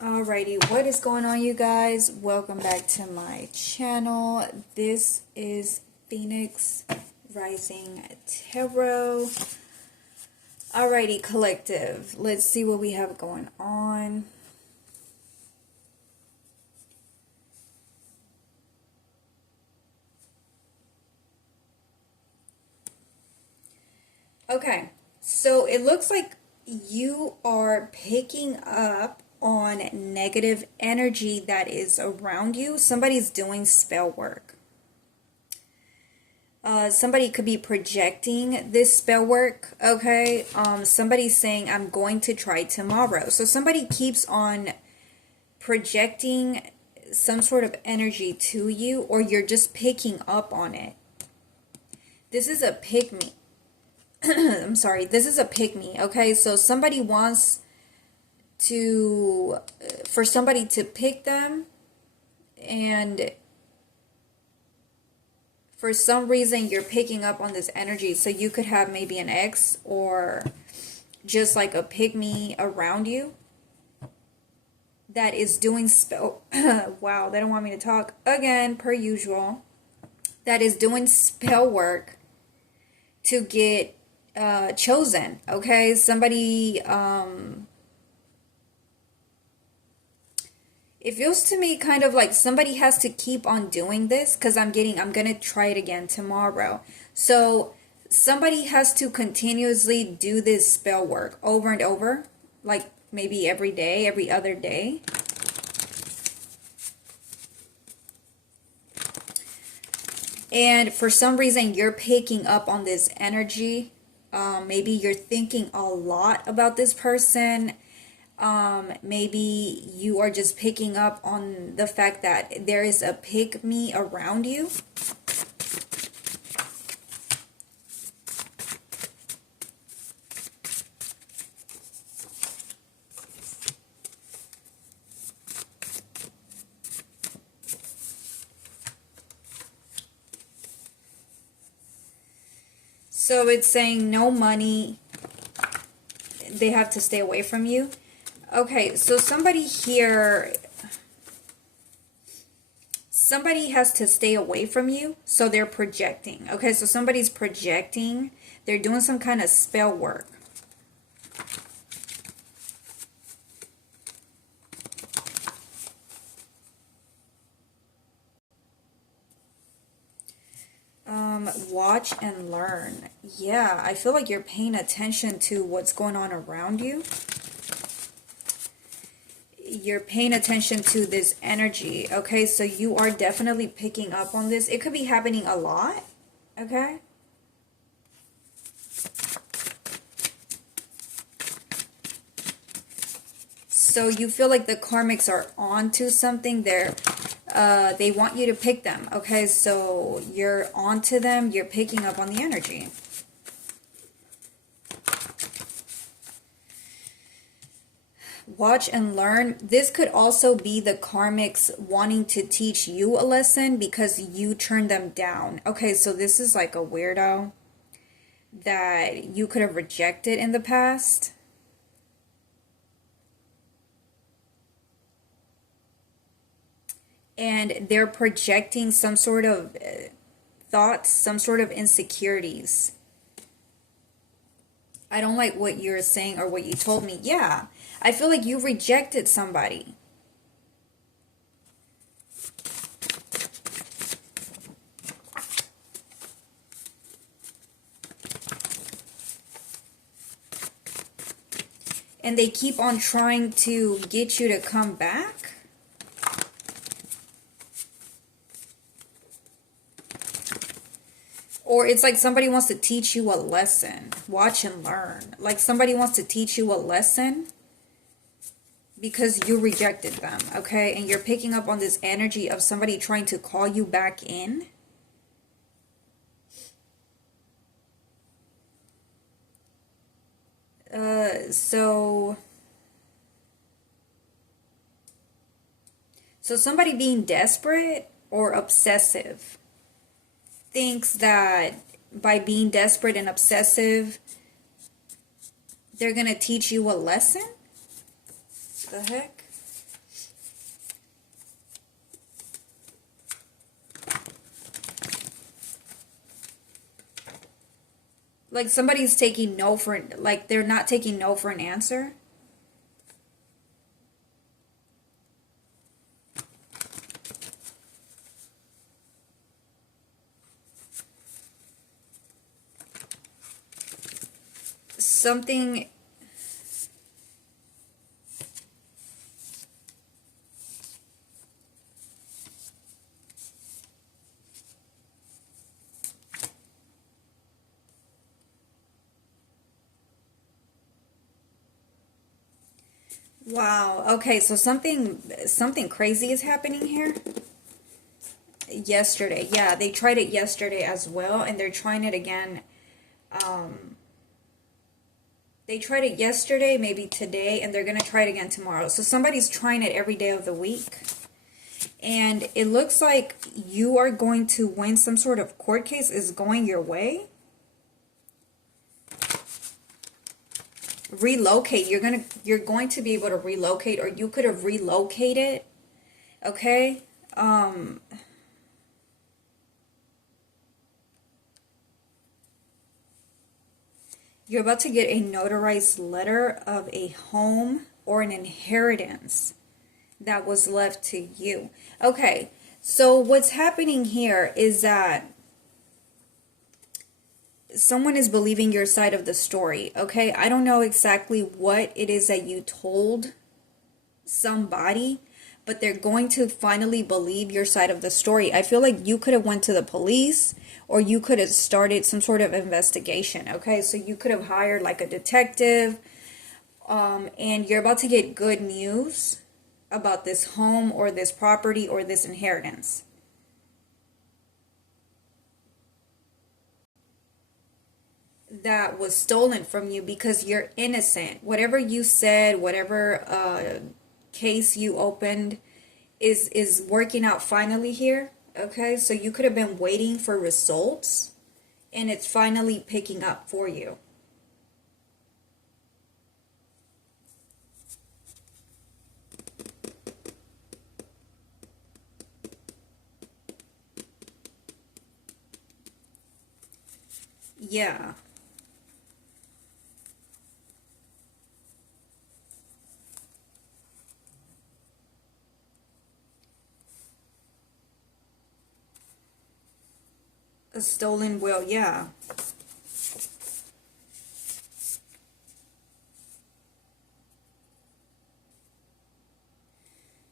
Alrighty, what is going on, you guys? Welcome back to my channel. This is Phoenix Rising Tarot. Alrighty, collective. Let's see what we have going on. Okay, so it looks like you are picking up on negative energy that is around you. Somebody's doing spell work. Somebody could be projecting this spell work, okay? Somebody's saying, I'm going to try tomorrow. So somebody keeps on projecting some sort of energy to you, or you're just picking up on it. This is a pick me. I'm sorry, this is a pick me, okay? So somebody wants for somebody to pick them, and for some reason you're picking up on this energy. So you could have maybe an ex or just like a pick me around you that is doing spell wow, they don't want me to talk again, per usual. That is doing spell work to get chosen, okay? Somebody it feels to me kind of like somebody has to keep on doing this, because I'm gonna try it again tomorrow. So somebody has to continuously do this spell work over and over, like maybe every day, every other day. And for some reason you're picking up on this energy. Maybe you're thinking a lot about this person. Maybe you are just picking up on the fact that there is a pick me around you. So it's saying no money. They have to stay away from you. Okay, so somebody here, somebody has to stay away from you, so they're projecting. Okay, so somebody's projecting. They're doing some kind of spell work. Watch and learn. Yeah, I feel like you're paying attention to what's going on around you. You're paying attention to this energy, okay? So you are definitely picking up on this. It could be happening a lot, okay? So you feel like the karmics are onto something. They want you to pick them, okay? So you're onto them. You're picking up on the energy. Watch and learn. This could also be the karmics wanting to teach you a lesson because you turned them down. Okay, so this is like a weirdo that you could have rejected in the past. And they're projecting some sort of thoughts, some sort of insecurities. I don't like what you're saying or what you told me. Yeah, I feel like you rejected somebody. And they keep on trying to get you to come back. Or it's like somebody wants to teach you a lesson. Watch and learn. Like somebody wants to teach you a lesson because you rejected them, okay? And you're picking up on this energy of somebody trying to call you back in. So somebody being desperate or obsessive thinks that by being desperate and obsessive, they're going to teach you a lesson? The heck? Like somebody's taking no for, like they're not taking no for an answer. Something. Wow. Okay, so something crazy is happening here. Yesterday. Yeah, they tried it yesterday as well, and they're trying it again. They tried it yesterday, maybe today, and they're going to try it again tomorrow. So somebody's trying it every day of the week. And it looks like you are going to win. Some sort of court case is going your way. Relocate. You're going to be able to relocate, or you could have relocated. Okay? You're about to get a notarized letter of a home or an inheritance that was left to you. Okay, so what's happening here is that someone is believing your side of the story, okay? I don't know exactly what it is that you told somebody, but they're going to finally believe your side of the story. I feel like you could have went to the police, or you could have started some sort of investigation, okay? So you could have hired like a detective, and you're about to get good news about this home or this property or this inheritance. That was stolen from you because you're innocent. Whatever you said, whatever case you opened is working out finally here. Okay, so you could have been waiting for results, and it's finally picking up for you. Yeah. A stolen will, yeah.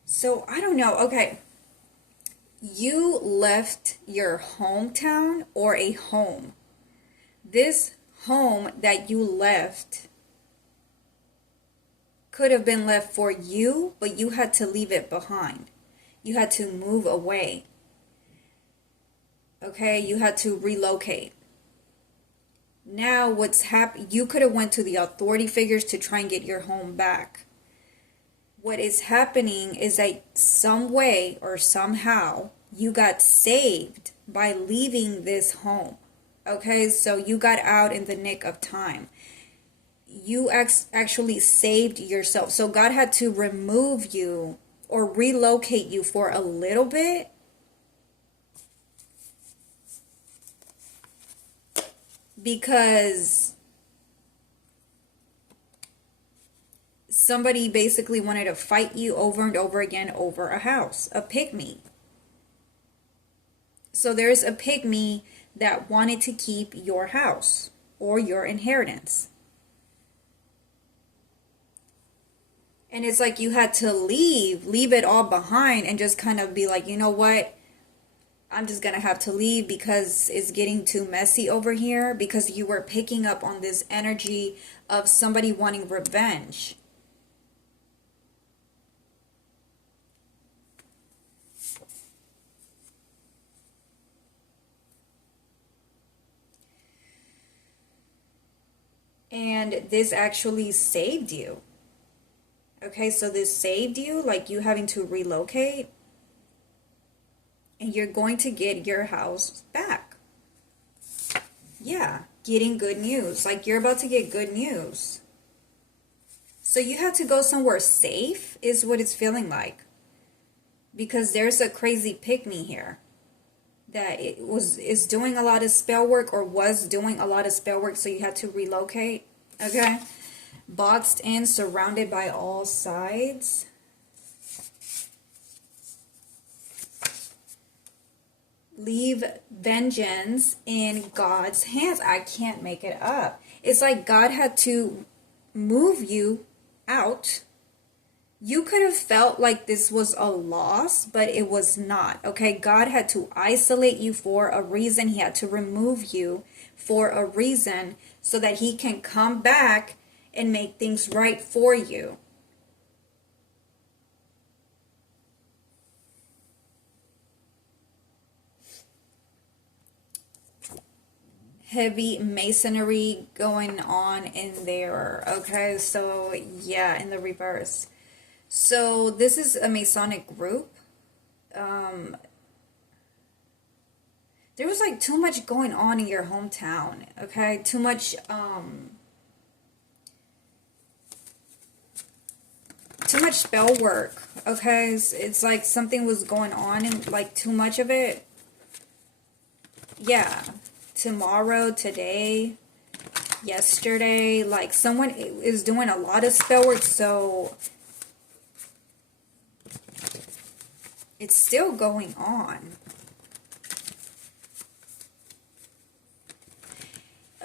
So, I don't know. Okay. You left your hometown or a home. This home that you left could have been left for you, but you had to leave it behind. You had to move away. Okay, you had to relocate. Now what's happened, you could have went to the authority figures to try and get your home back. What is happening is that some way or somehow you got saved by leaving this home. Okay, so you got out in the nick of time. You actually saved yourself. So God had to remove you or relocate you for a little bit, because somebody basically wanted to fight you over and over again over a house, a pygmy. So there's a pygmy that wanted to keep your house or your inheritance. And it's like you had to leave it all behind and just kind of be like, you know what? I'm just going to have to leave because it's getting too messy over here, because you were picking up on this energy of somebody wanting revenge. And this actually saved you. Okay, so this saved you, like you having to relocate. And you're going to get your house back. Yeah, getting good news. Like you're about to get good news. So you have to go somewhere safe is what it's feeling like. Because there's a crazy pygmy here that is doing a lot of spell work, or was doing a lot of spell work, so you had to relocate. Okay, boxed in, surrounded by all sides. Leave vengeance in God's hands. I can't make it up. It's like God had to move you out. You could have felt like this was a loss, but it was not. Okay, God had to isolate you for a reason. He had to remove you for a reason so that he can come back and make things right for you. Heavy masonry going on in there. Okay, so yeah, in the reverse. So this is a Masonic group. There was like too much going on in your hometown. Okay, too much spell work. Okay, it's like something was going on and like too much of it. Yeah, tomorrow, today, yesterday, like someone is doing a lot of spell work, so it's still going on.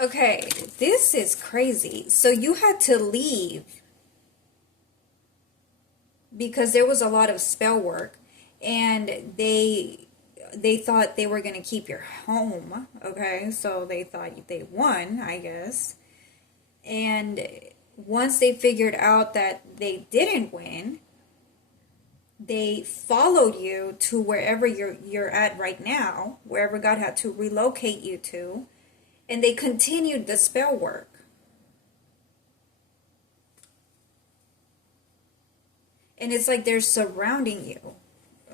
Okay, this is crazy. So you had to leave because there was a lot of spell work, and they thought they were going to keep your home. Okay, so they thought they won, I guess. And once they figured out that they didn't win, they followed you to wherever you're at right now, wherever God had to relocate you to, and they continued the spell work. And it's like they're surrounding you,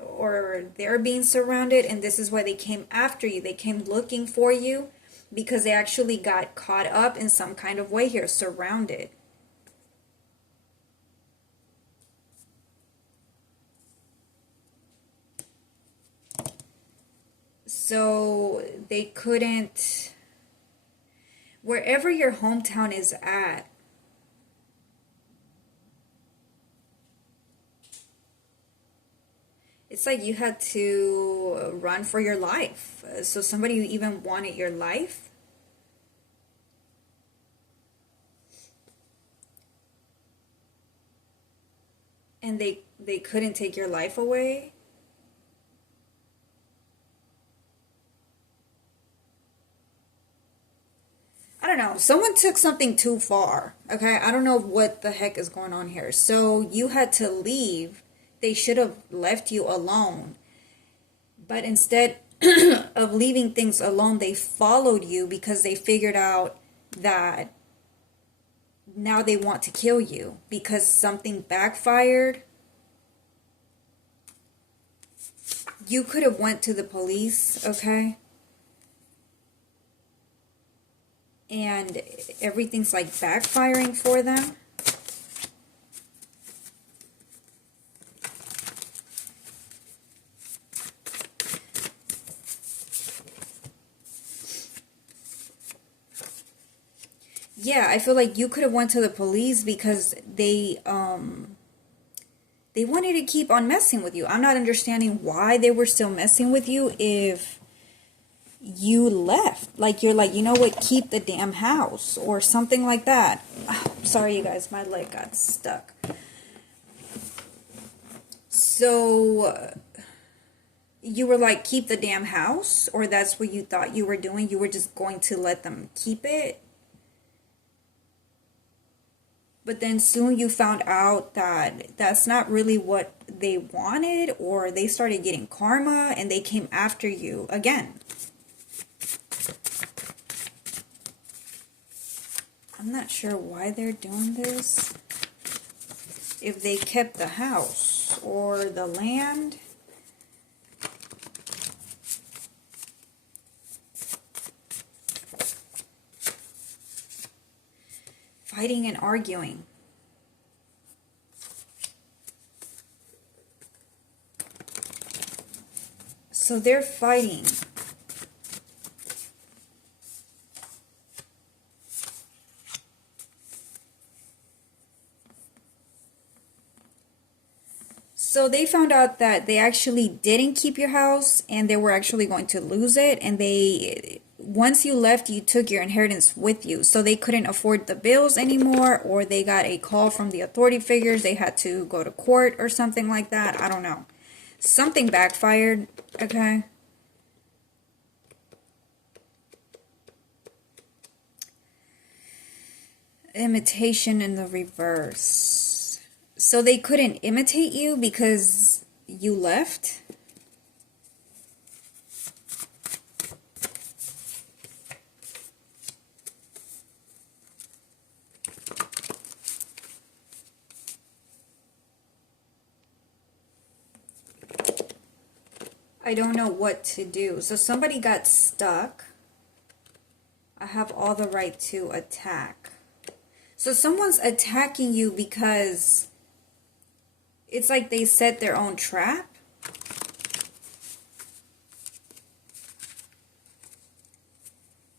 or they're being surrounded, and this is why they came after you. They came looking for you because they actually got caught up in some kind of way here, surrounded. So they couldn't, wherever your hometown is at, it's like you had to run for your life. So somebody who even wanted your life. And they couldn't take your life away. I don't know. Someone took something too far. Okay, I don't know what the heck is going on here. So you had to leave. They should have left you alone. But instead of leaving things alone, they followed you because they figured out that now they want to kill you because something backfired. You could have went to the police, okay? And everything's like backfiring for them. Yeah, I feel like you could have went to the police because they wanted to keep on messing with you. I'm not understanding why they were still messing with you if you left. Like, you're like, you know what, keep the damn house or something like that. Oh, sorry, you guys, my leg got stuck. So you were like, keep the damn house, or that's what you thought you were doing? You were just going to let them keep it? But then soon you found out that that's not really what they wanted, or they started getting karma and they came after you again. I'm not sure why they're doing this. If they kept the house or the land. Fighting and arguing. So they're fighting. So they found out that they actually didn't keep your house and they were actually going to lose it. And once you left, you took your inheritance with you. So they couldn't afford the bills anymore, or they got a call from the authority figures. They had to go to court or something like that. I don't know. Something backfired, okay? Imitation in the reverse. So they couldn't imitate you because you left? I don't know what to do. So somebody got stuck. I have all the right to attack. So someone's attacking you because it's like they set their own trap.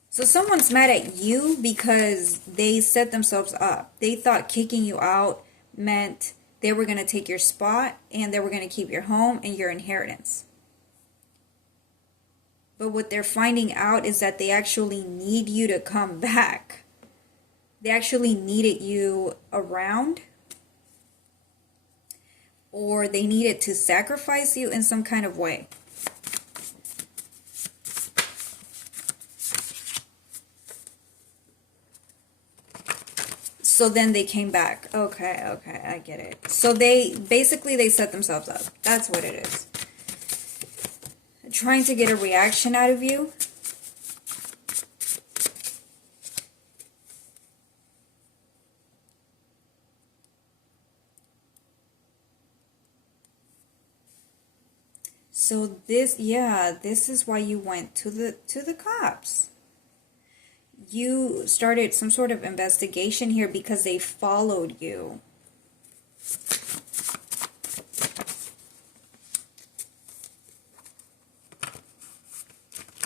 So someone's mad at you because they set themselves up. They thought kicking you out meant they were going to take your spot and they were going to keep your home and your inheritance. But what they're finding out is that they actually need you to come back. They actually needed you around. Or they needed to sacrifice you in some kind of way. So then they came back. Okay, I get it. So they set themselves up. That's what it is. Trying to get a reaction out of you. So this is why you went to the cops. You started some sort of investigation here because they followed you.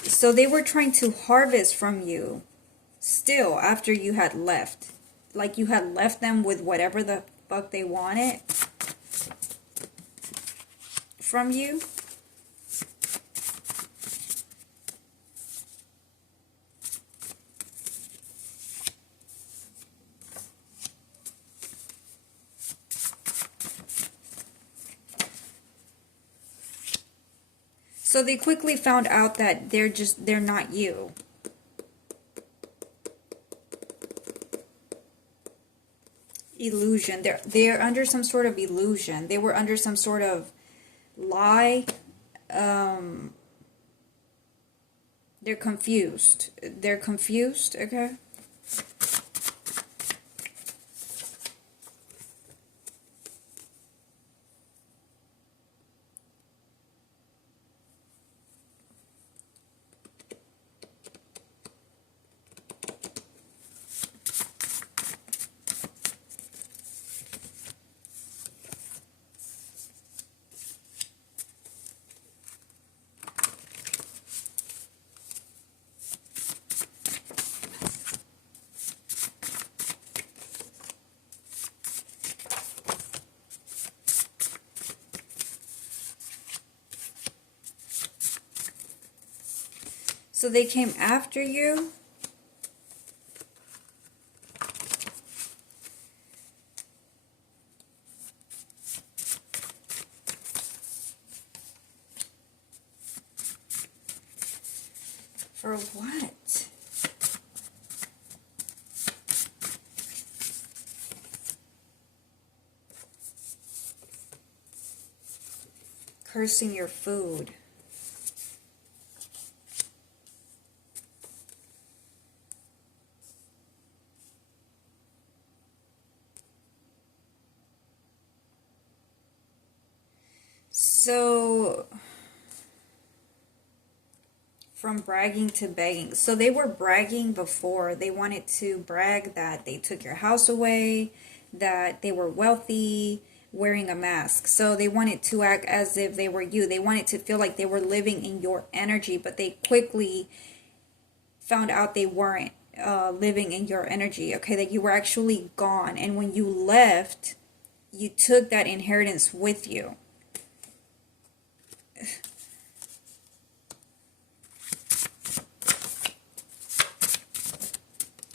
So they were trying to harvest from you still after you had left. Like you had left them with whatever the fuck they wanted from you. So they quickly found out that they're not you. Illusion. They're under some sort of illusion. They were under some sort of lie. They're confused. They're confused, okay? So they came after you. For what? Cursing your food. So, from bragging to begging. So they were bragging before. They wanted to brag that they took your house away, that they were wealthy, wearing a mask. So they wanted to act as if they were you. They wanted to feel like they were living in your energy, but they quickly found out they weren't living in your energy. Okay, that you were actually gone. And when you left, you took that inheritance with you.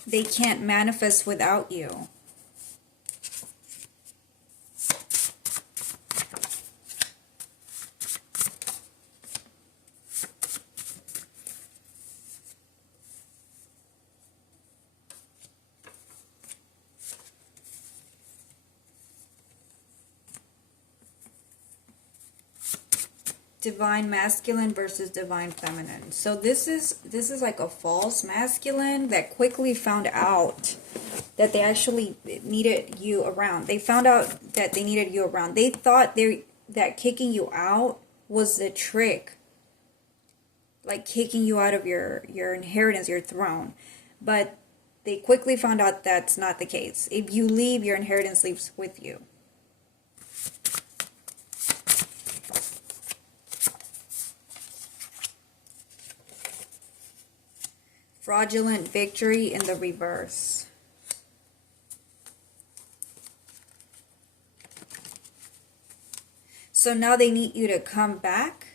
They can't manifest without you. Divine masculine versus divine feminine. So this is like a false masculine that quickly found out that they actually needed you around. They found out that they needed you around. They thought that kicking you out was the trick. Like kicking you out of your inheritance, your throne. But they quickly found out that's not the case. If you leave, your inheritance leaves with you. Fraudulent victory in the reverse. So now they need you to come back.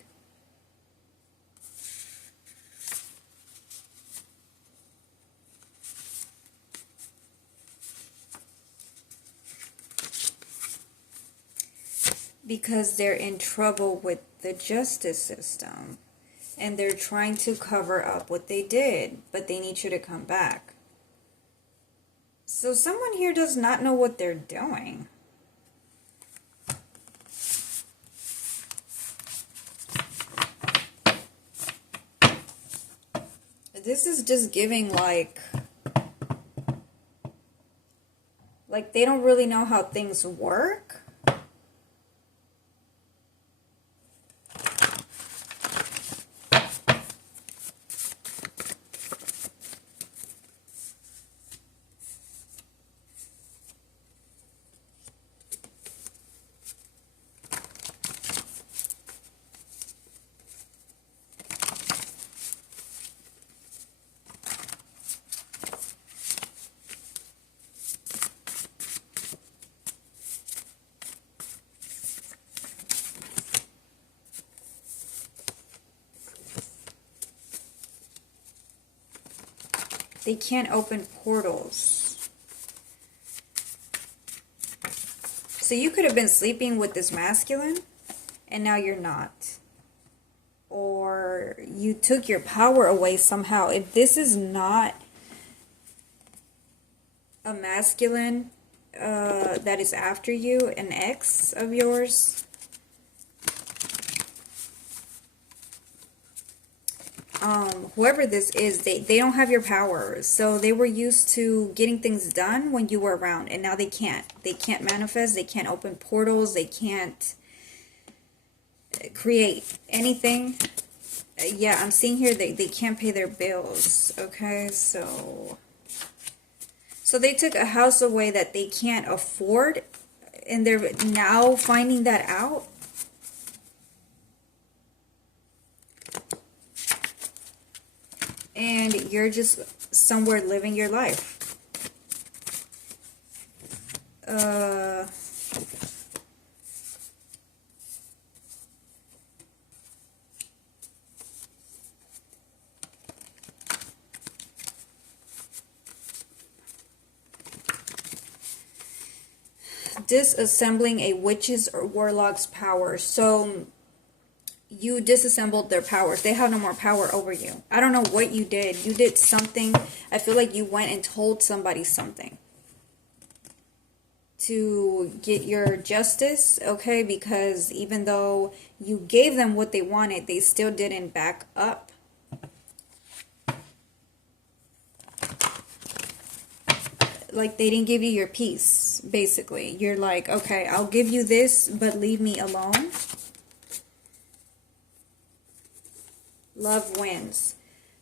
Because they're in trouble with the justice system. And they're trying to cover up what they did, but they need you to come back. So someone here does not know what they're doing. This is just giving like they don't really know how things work. They can't open portals. So you could have been sleeping with this masculine, and now you're not. Or you took your power away somehow. If this is not a masculine that is after you, an ex of yours, whoever this is, they don't have your power. So they were used to getting things done when you were around, and now they can't. They can't manifest, they can't open portals, they can't create anything. Yeah, I'm seeing here they can't pay their bills. Okay, so they took a house away that they can't afford, and they're now finding that out. And you're just somewhere living your life. Disassembling a witch's or warlock's power. So you disassembled their powers. They have no more power over you. I don't know what you did. You did something. I feel like you went and told somebody something to get your justice, okay? Because even though you gave them what they wanted, they still didn't back up. Like they didn't give you your peace, basically. You're like, okay, I'll give you this, but leave me alone. Love wins.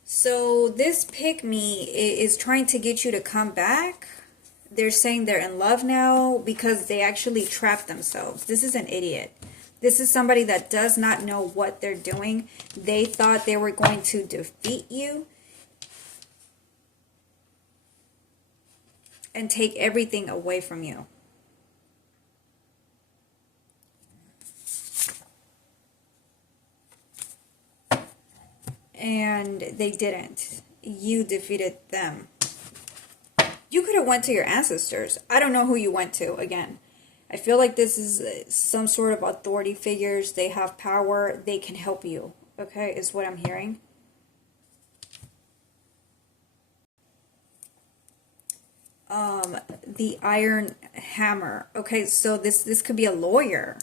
So this pick-me is trying to get you to come back. They're saying they're in love now because they actually trapped themselves. This is an idiot. This is somebody that does not know what they're doing. They thought they were going to defeat you and take everything away from you. and they didn't. You defeated them. You could have went to your ancestors. I don't know who you went to. Again, I feel like this is some sort of authority figures. They have power. They can help you. Okay, is what I'm hearing. The iron hammer. Okay, so this could be a lawyer.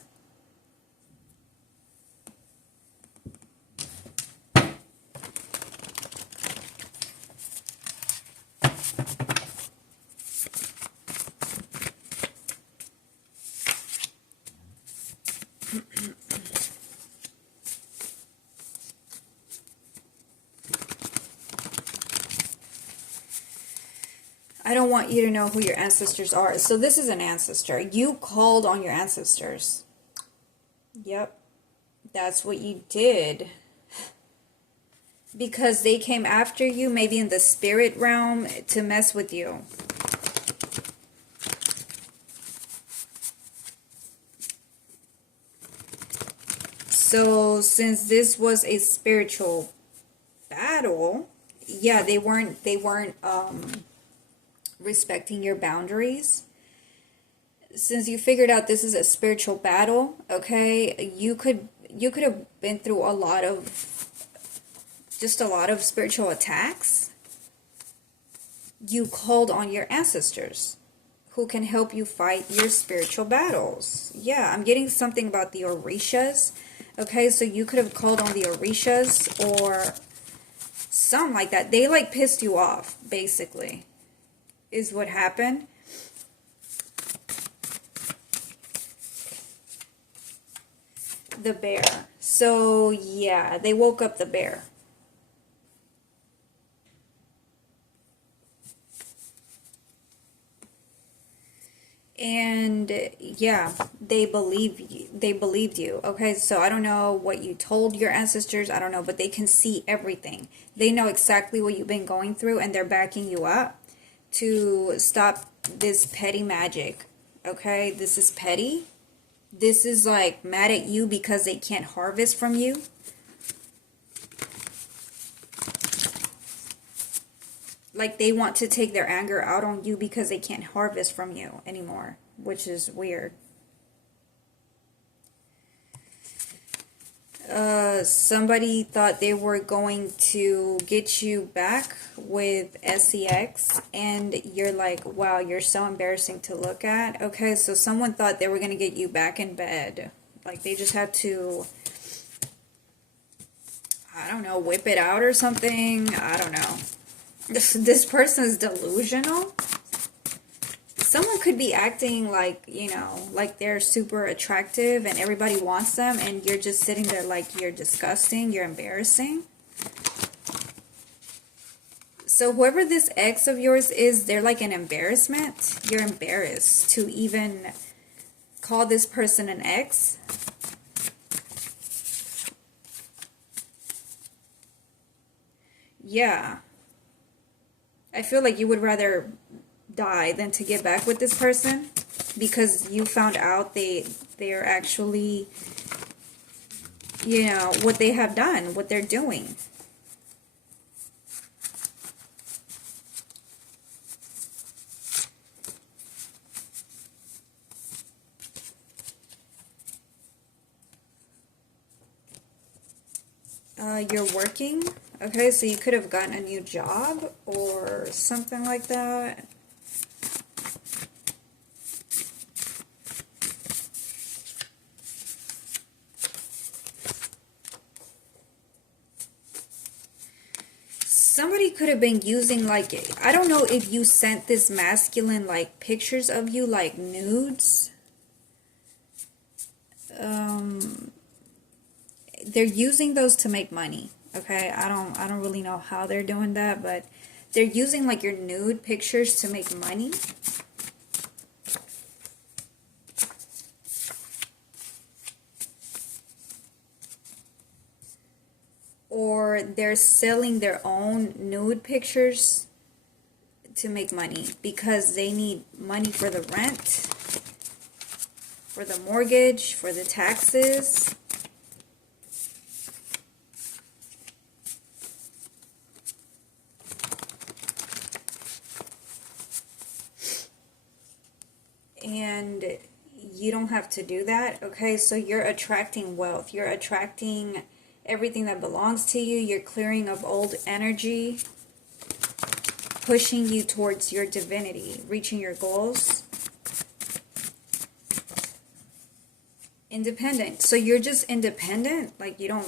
I don't want you to know who your ancestors are. So this is an ancestor. You called on your ancestors. Yep. That's what you did. Because they came after you, maybe in the spirit realm, to mess with you. So since this was a spiritual battle, yeah, they weren't respecting your boundaries. Since you figured out this is a spiritual battle, okay, you could have been through a lot of spiritual attacks. You called on your ancestors who can help you fight your spiritual battles. Yeah, I'm getting something about the Orishas. Okay, so you could have called on the Orishas or something like that. They like pissed you off, basically, is what happened. The bear. So yeah, they woke up the bear. And yeah, they believed you. Okay, so I don't know what you told your ancestors, I don't know, but they can see everything. They know exactly what you've been going through, and they're backing you up to stop this petty magic. Okay, this is petty. This is like mad at you because they can't harvest from you. Like they want to take their anger out on you because they can't harvest from you anymore, which is weird. Somebody thought they were going to get you back with sex, and you're like, wow, you're so embarrassing to look at. Okay, so someone thought they were going to get you back in bed. Like they just had to, I don't know, whip it out or something. I don't know. This person is delusional. Someone could be acting like, you know, like they're super attractive and everybody wants them, and you're just sitting there like you're disgusting, you're embarrassing. So whoever this ex of yours is, they're like an embarrassment. You're embarrassed to even call this person an ex. Yeah. I feel like you would rather die than to get back with this person, because you found out they're actually, you know, what they have done, what they're doing. You're working. Okay, so you could have gotten a new job or something like that. Somebody could have been using, like, I don't know if you sent this masculine, like, pictures of you, like, nudes. They're using those to make money. Okay, I don't really know how they're doing that, but they're using like your nude pictures to make money. Or they're selling their own nude pictures to make money because they need money for the rent, for the mortgage, for the taxes. have to do that. Okay, so you're attracting wealth. You're attracting everything that belongs to you. You're clearing of old energy, pushing you towards your divinity, reaching your goals. Independent. So you're just independent. Like you don't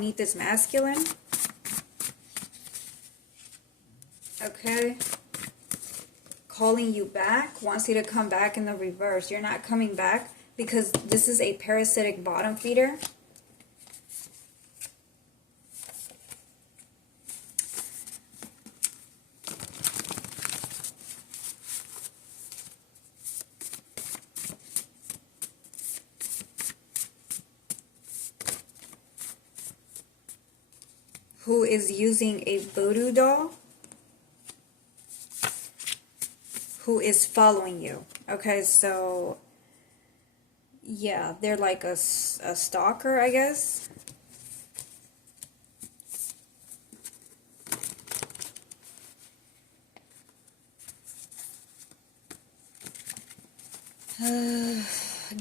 need this masculine. Okay. Calling you back, wants you to come back in the reverse. You're not coming back because this is a parasitic bottom feeder. Who is using a voodoo doll, who is following you. Okay, so yeah, they're like a stalker, I guess.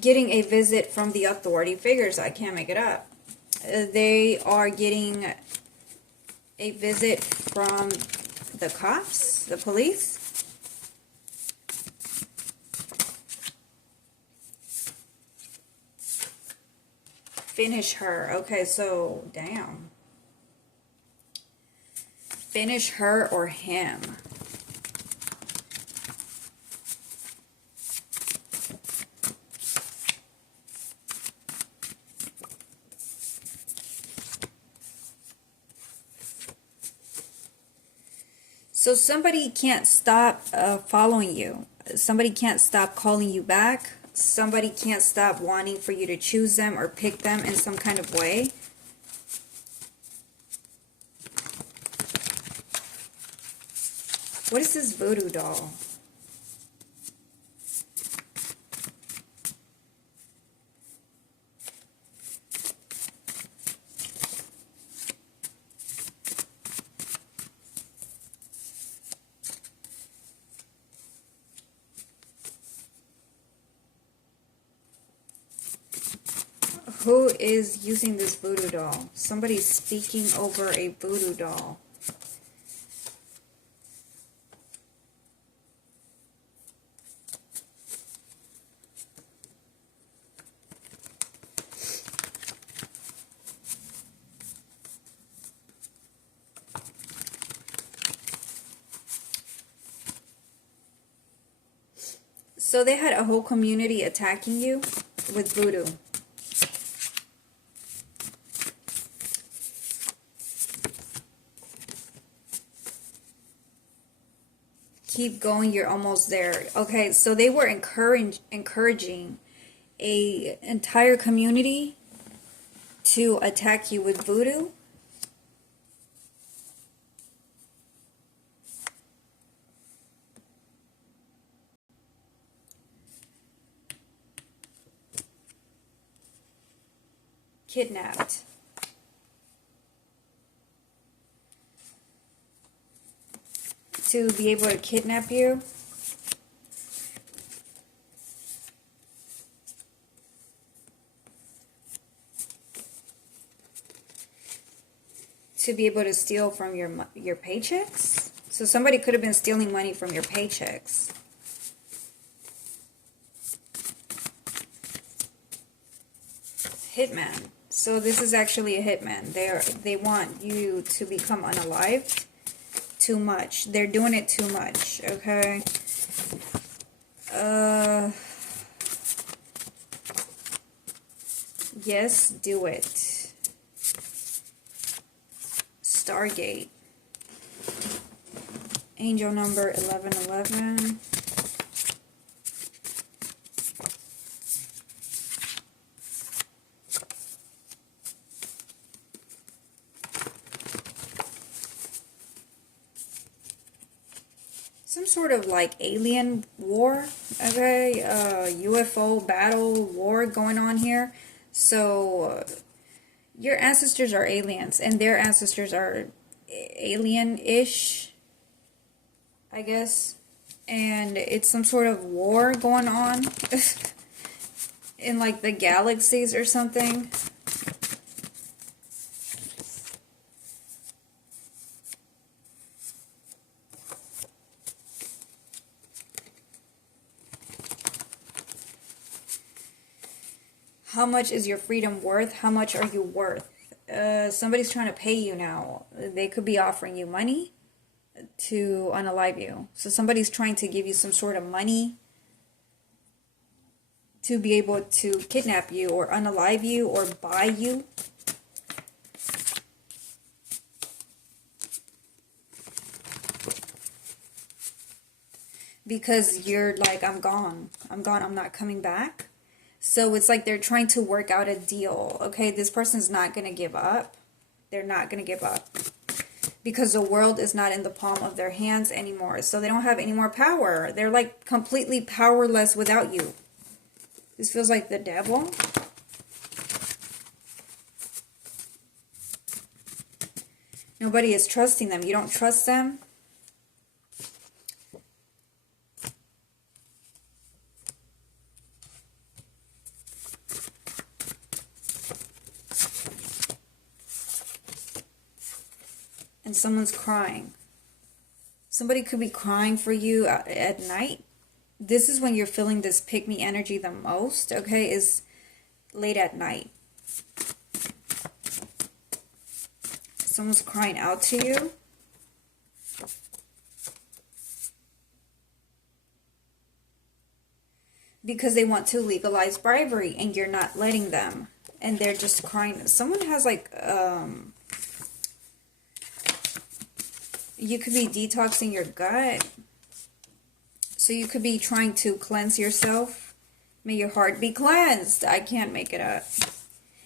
Getting a visit from the authority figures. I can't make it up. They are getting a visit from the cops, the police. Finish her. Okay, so damn. Finish her or him. So somebody can't stop following you. Somebody can't stop calling you back. Somebody can't stop wanting for you to choose them or pick them in some kind of way. What is this voodoo doll? Who is using this voodoo doll? Somebody's speaking over a voodoo doll. So they had a whole community attacking you with voodoo. Keep going, you're almost there. Okay, so they were encouraging a entire community to attack you with voodoo. Kidnapped. To be able to kidnap you. To be able to steal from your paychecks. So somebody could have been stealing money from your paychecks. Hitman. So this is actually a hitman. They want you to become unalived. Too much. They're doing it too much. Okay. Yes, do it. Stargate. Angel number 1111. Some sort of like alien war, okay, UFO battle war going on here. So your ancestors are aliens and their ancestors are alien-ish, I guess. And it's some sort of war going on in like the galaxies or something. How much is your freedom worth? How much are you worth? Somebody's trying to pay you now. They could be offering you money to unalive you. So somebody's trying to give you some sort of money to be able to kidnap you or unalive you or buy you. Because you're like, I'm gone, I'm not coming back. So it's like they're trying to work out a deal. Okay, this person's not going to give up. They're not going to give up. Because the world is not in the palm of their hands anymore. So they don't have any more power. They're like completely powerless without you. This feels like the devil. Nobody is trusting them. You don't trust them. And someone's crying. Somebody could be crying for you at night. This is when you're feeling this pick-me energy the most, okay, is late at night. Someone's crying out to you. Because they want to legalize bribery and you're not letting them. And they're just crying. Someone has like, you could be detoxing your gut. So you could be trying to cleanse yourself. May your heart be cleansed. I can't make it up.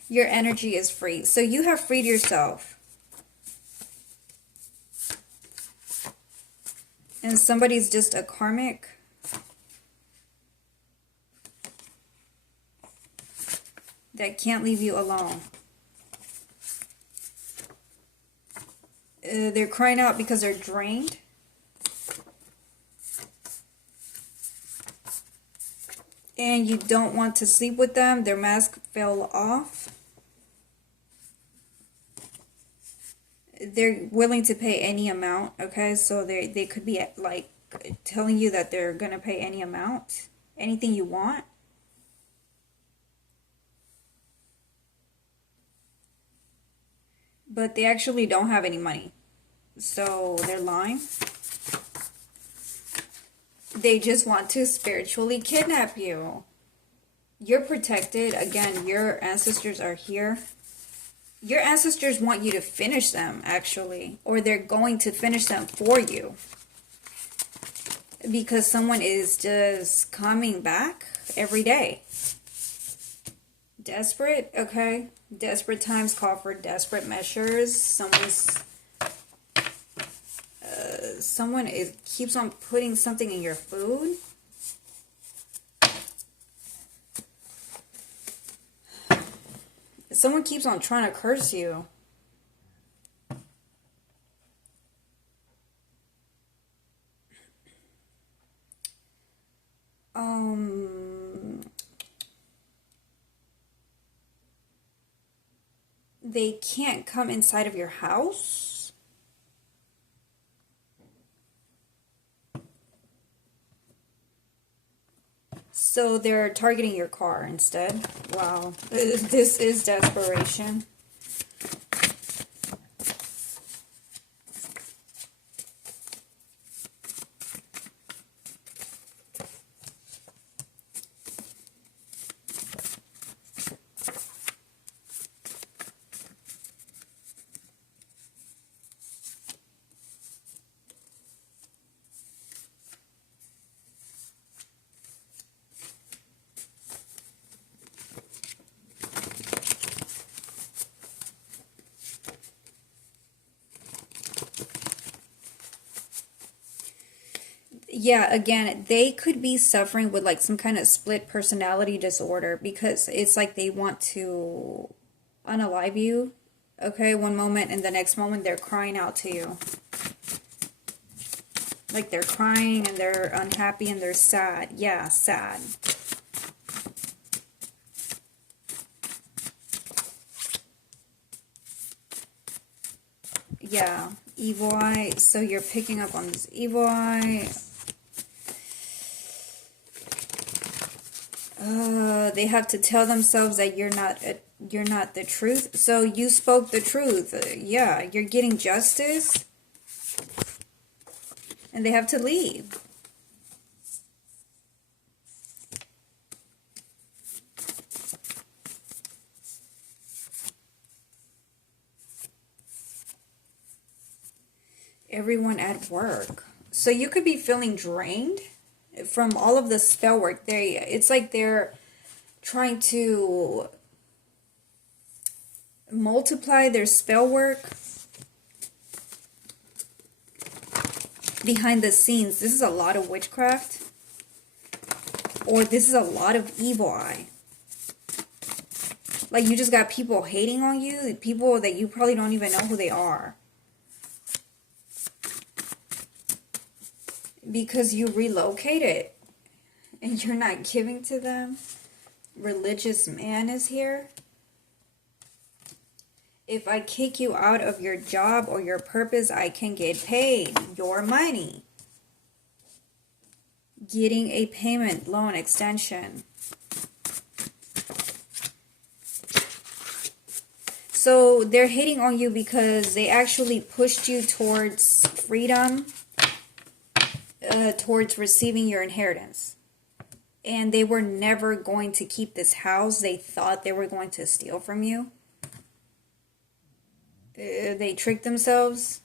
Your energy is free. So you have freed yourself. And somebody's just a karmic. That can't leave you alone. They're crying out because they're drained. And you don't want to sleep with them. Their mask fell off. They're willing to pay any amount, okay? So they could be like telling you that they're going to pay any amount. Anything you want. But they actually don't have any money. So they're lying. They just want to spiritually kidnap you. You're protected. Again, your ancestors are here. Your ancestors want you to finish them, actually. Or they're going to finish them for you. Because someone is just coming back every day. Desperate, okay? Desperate times call for desperate measures. Someone keeps on putting something in your food. Someone keeps on trying to curse you. They can't come inside of your house. So they're targeting your car instead. Wow. This is desperation. Yeah, again, they could be suffering with like some kind of split personality disorder because it's like they want to unalive you, okay, one moment and the next moment they're crying out to you. Like they're crying and they're unhappy and they're sad. Yeah, sad. Yeah, evil eye. So you're picking up on this evil eye. They have to tell themselves that you're not the truth. So you spoke the truth. Yeah, you're getting justice. And they have to leave. Everyone at work. So you could be feeling drained from all of the spell work. It's like they're trying to multiply their spell work behind the scenes. This is a lot of witchcraft, or this is a lot of evil eye. Like you just got people hating on you, people that you probably don't even know who they are, because you relocated and you're not giving to them. Religious man is here. If I kick you out of your job or your purpose, I can get paid your money. Getting a payment, loan extension. So they're hating on you because they actually pushed you towards freedom, towards receiving your inheritance. And they were never going to keep this house. They thought they were going to steal from you. They tricked themselves.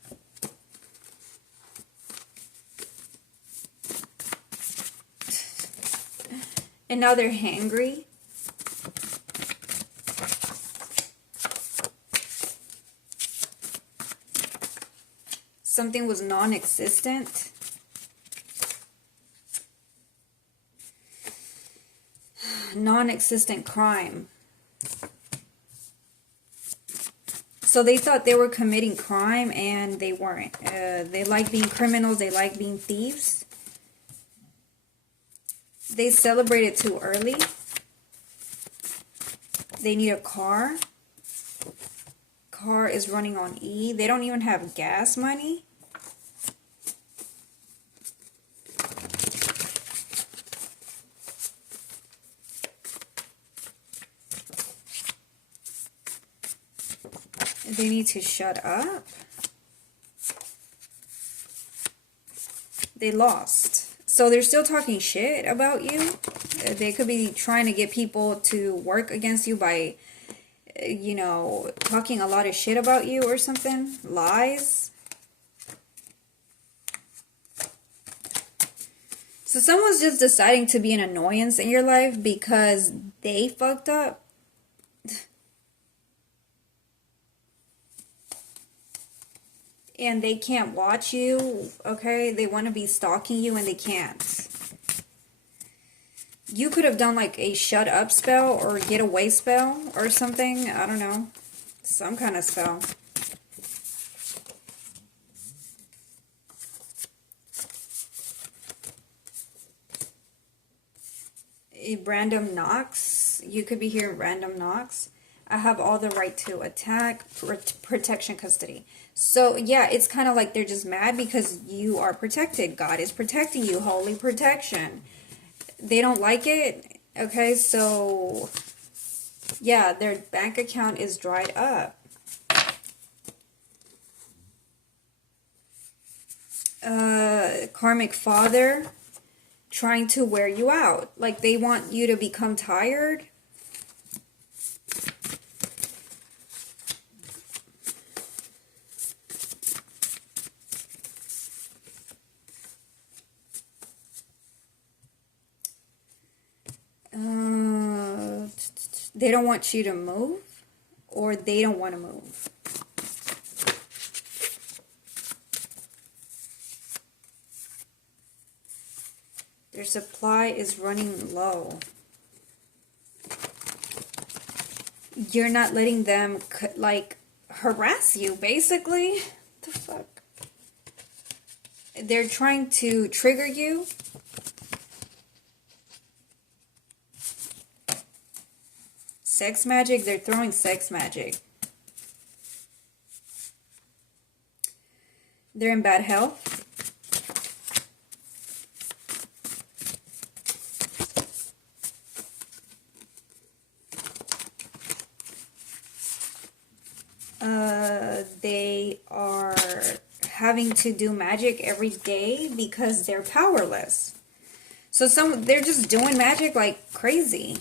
And now they're hangry. Something was non-existent. Non-existent crime. So they thought they were committing crime and they weren't. They like being criminals. They like being thieves. They celebrated too early. They need a car. Car is running on E. They don't even have gas money. They need to shut up. They lost. So they're still talking shit about you. They could be trying to get people to work against you by, you know, talking a lot of shit about you or something. Lies. So someone's just deciding to be an annoyance in your life because they fucked up. And they can't watch you, okay? They want to be stalking you and they can't. You could have done like a shut up spell or get away spell or something. I don't know. Some kind of spell. A random knocks. You could be hearing random knocks. I have all the right to attack, protection, custody. So, yeah, it's kind of like they're just mad because you are protected. God is protecting you. Holy protection. They don't like it. Okay, so, yeah, their bank account is dried up. Karmic father trying to wear you out. Like, they want you to become tired. They don't want you to move, or they don't want to move. Their supply is running low. You're not letting them, like, harass you, basically. What the fuck? They're trying to trigger you. Sex magic. They're throwing sex magic. They're in bad health. They are having to do magic every day because they're powerless. So they're just doing magic like crazy.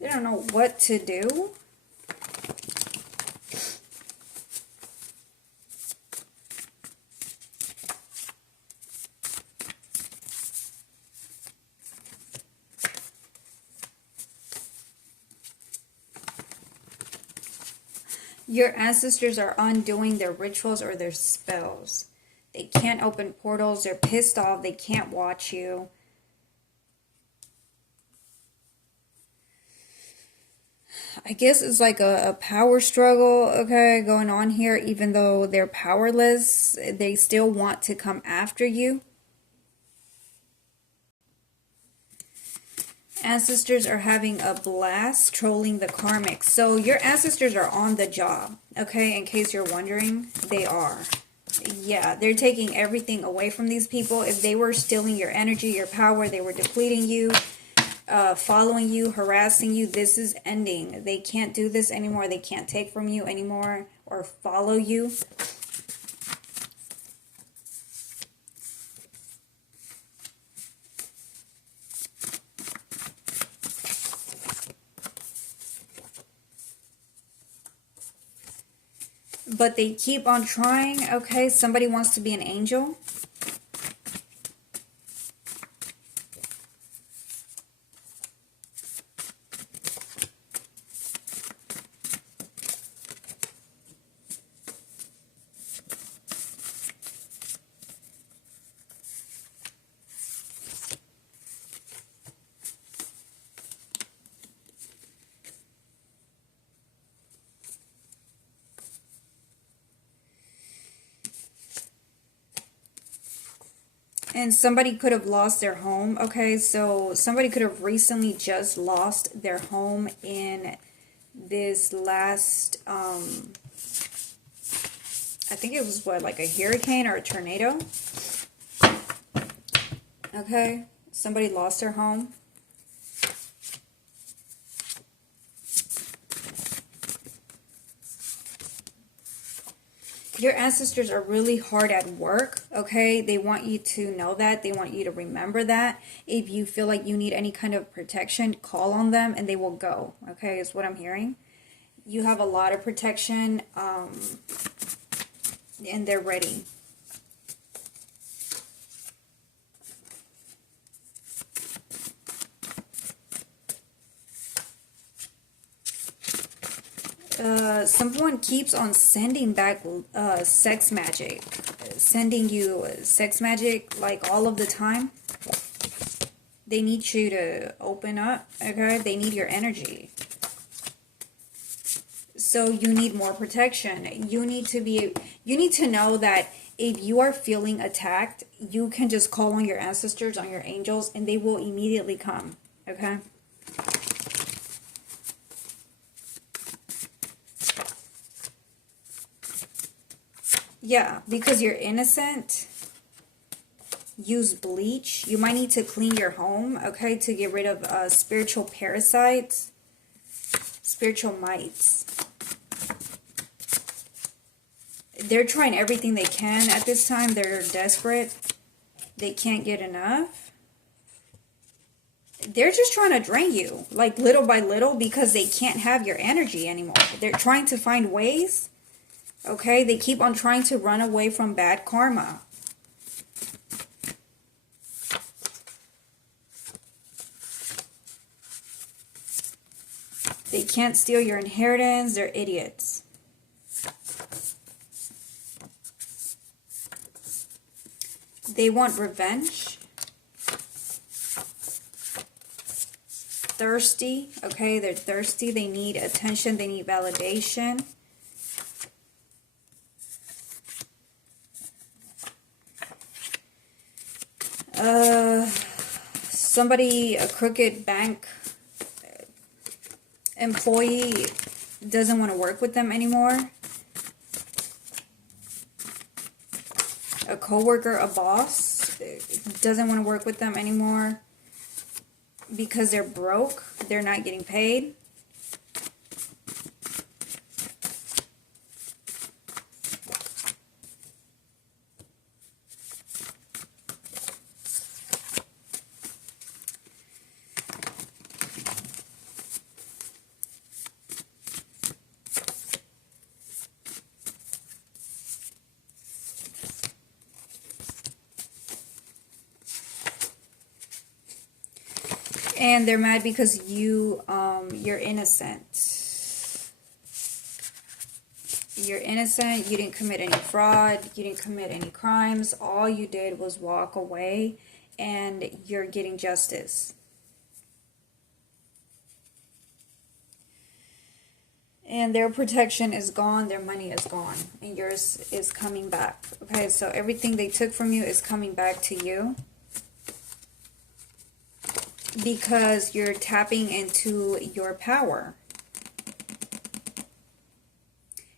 They don't know what to do. Your ancestors are undoing their rituals or their spells. They can't open portals. They're pissed off. They can't watch you. I guess it's like a power struggle, okay, going on here. Even though they're powerless, they still want to come after you. Ancestors are having a blast trolling the karmic. So your ancestors are on the job, okay? In case you're wondering, they are. Yeah, they're taking everything away from these people. If they were stealing your energy, your power, they were depleting you, following you, harassing you, this is ending. They can't do this anymore. They can't take from you anymore or follow you. But they keep on trying, okay? Somebody wants to be an angel. And somebody could have lost their home, okay? So somebody could have recently just lost their home in this last, I think it was what, like a hurricane or a tornado? Okay, somebody lost their home. Your ancestors are really hard at work, okay? They want you to know that. They want you to remember that. If you feel like you need any kind of protection, call on them and they will go, okay? Is what I'm hearing. You have a lot of protection, and they're ready. Someone keeps on sending back sex magic. Sending you sex magic like all of the time. They need you to open up, okay? They need your energy. So you need more protection. You need to know that if you are feeling attacked, you can just call on your ancestors, on your angels, and they will immediately come, okay? Yeah, because you're innocent. Use bleach. You might need to clean your home, okay, to get rid of spiritual parasites, spiritual mites. They're trying everything they can at this time. They're desperate. They can't get enough. They're just trying to drain you, like little by little, because they can't have your energy anymore. They're trying to find ways. Okay, they keep on trying to run away from bad karma. They can't steal your inheritance. They're idiots. They want revenge. thirsty, okay? They're thirsty. They need attention. They need validation. Somebody, a crooked bank employee doesn't want to work with them anymore. A coworker, a boss doesn't want to work with them anymore because they're broke. They're not getting paid. And they're mad because you're innocent. You're innocent. You didn't commit any fraud. You didn't commit any crimes. All you did was walk away, and you're getting justice. And their protection is gone. Their money is gone. And yours is coming back. Okay, so everything they took from you is coming back to you. Because you're tapping into your power.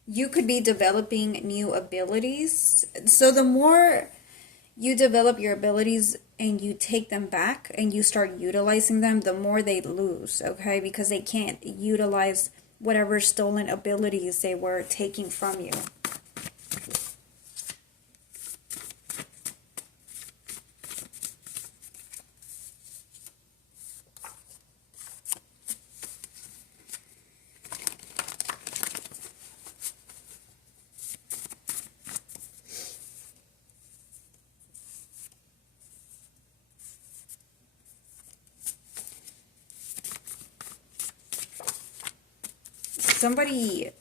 You could be developing new abilities. So the more you develop your abilities and you take them back and you start utilizing them, the more they lose, okay? Because they can't utilize whatever stolen abilities they were taking from you. Somebody,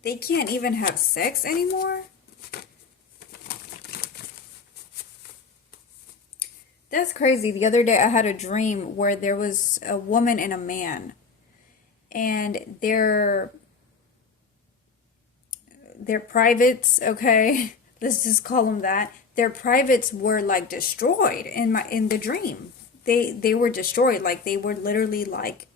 they can't even have sex anymore? That's crazy. The other day I had a dream where there was a woman and a man. And their privates, okay? Let's just call them that. Their privates were like destroyed in the dream. They were destroyed. Like they were literally like,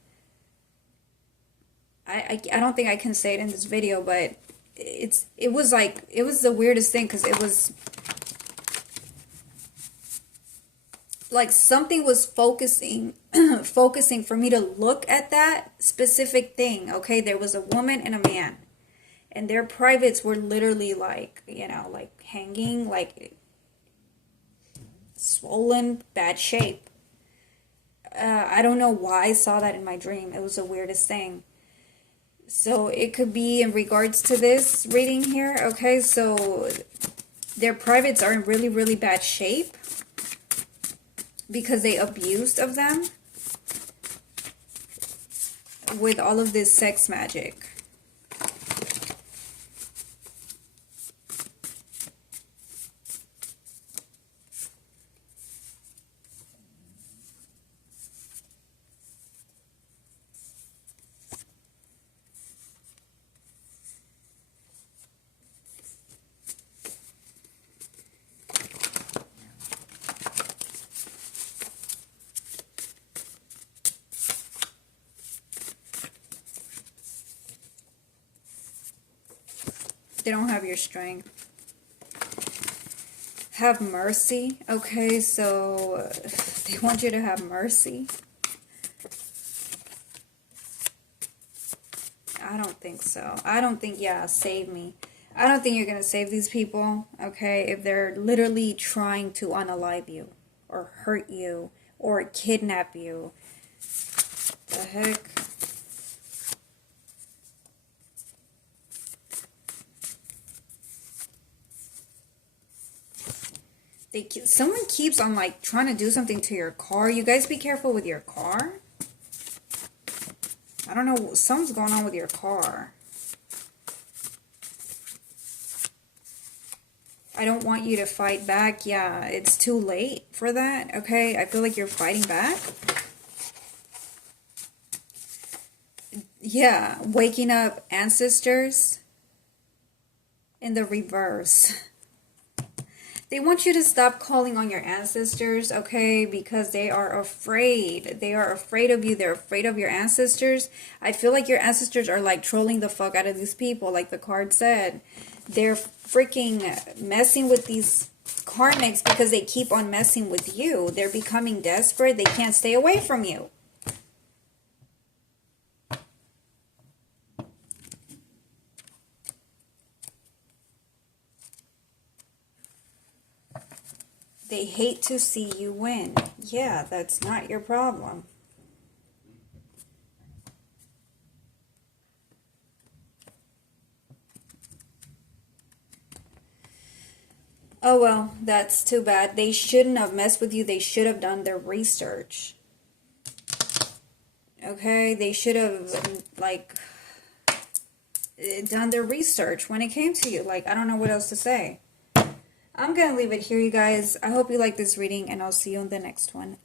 I don't think I can say it in this video, but it was the weirdest thing, because it was like something was focusing for me to look at that specific thing. Okay, there was a woman and a man, and their privates were literally like, you know, like hanging, like swollen, bad shape. I don't know why I saw that in my dream. It was the weirdest thing. So it could be in regards to this reading here. Okay, so their privates are in really, really bad shape because they abused of them with all of this sex magic. They don't have your strength. Have mercy. Okay, so they want you to have mercy. I don't think so. I don't think, yeah, save me. I don't think you're going to save these people, okay, if they're literally trying to unalive you or hurt you or kidnap you. The heck? Someone keeps on like trying to do something to your car. You guys be careful with your car. I don't know, something's going on with your car. I don't want you to fight back. Yeah, it's too late for that. Okay, I feel like you're fighting back. Yeah, waking up ancestors in the reverse. They want you to stop calling on your ancestors, okay? Because they are afraid. They are afraid of you. They're afraid of your ancestors. I feel like your ancestors are like trolling the fuck out of these people, like the card said. They're freaking messing with these karmics because they keep on messing with you. They're becoming desperate. They can't stay away from you. They hate to see you win. Yeah, that's not your problem. Oh well, that's too bad. They shouldn't have messed with you. They should have done their research. Okay, they should have, like, done their research when it came to you. Like, I don't know what else to say. I'm going to leave it here, you guys. I hope you like this reading, and I'll see you in the next one.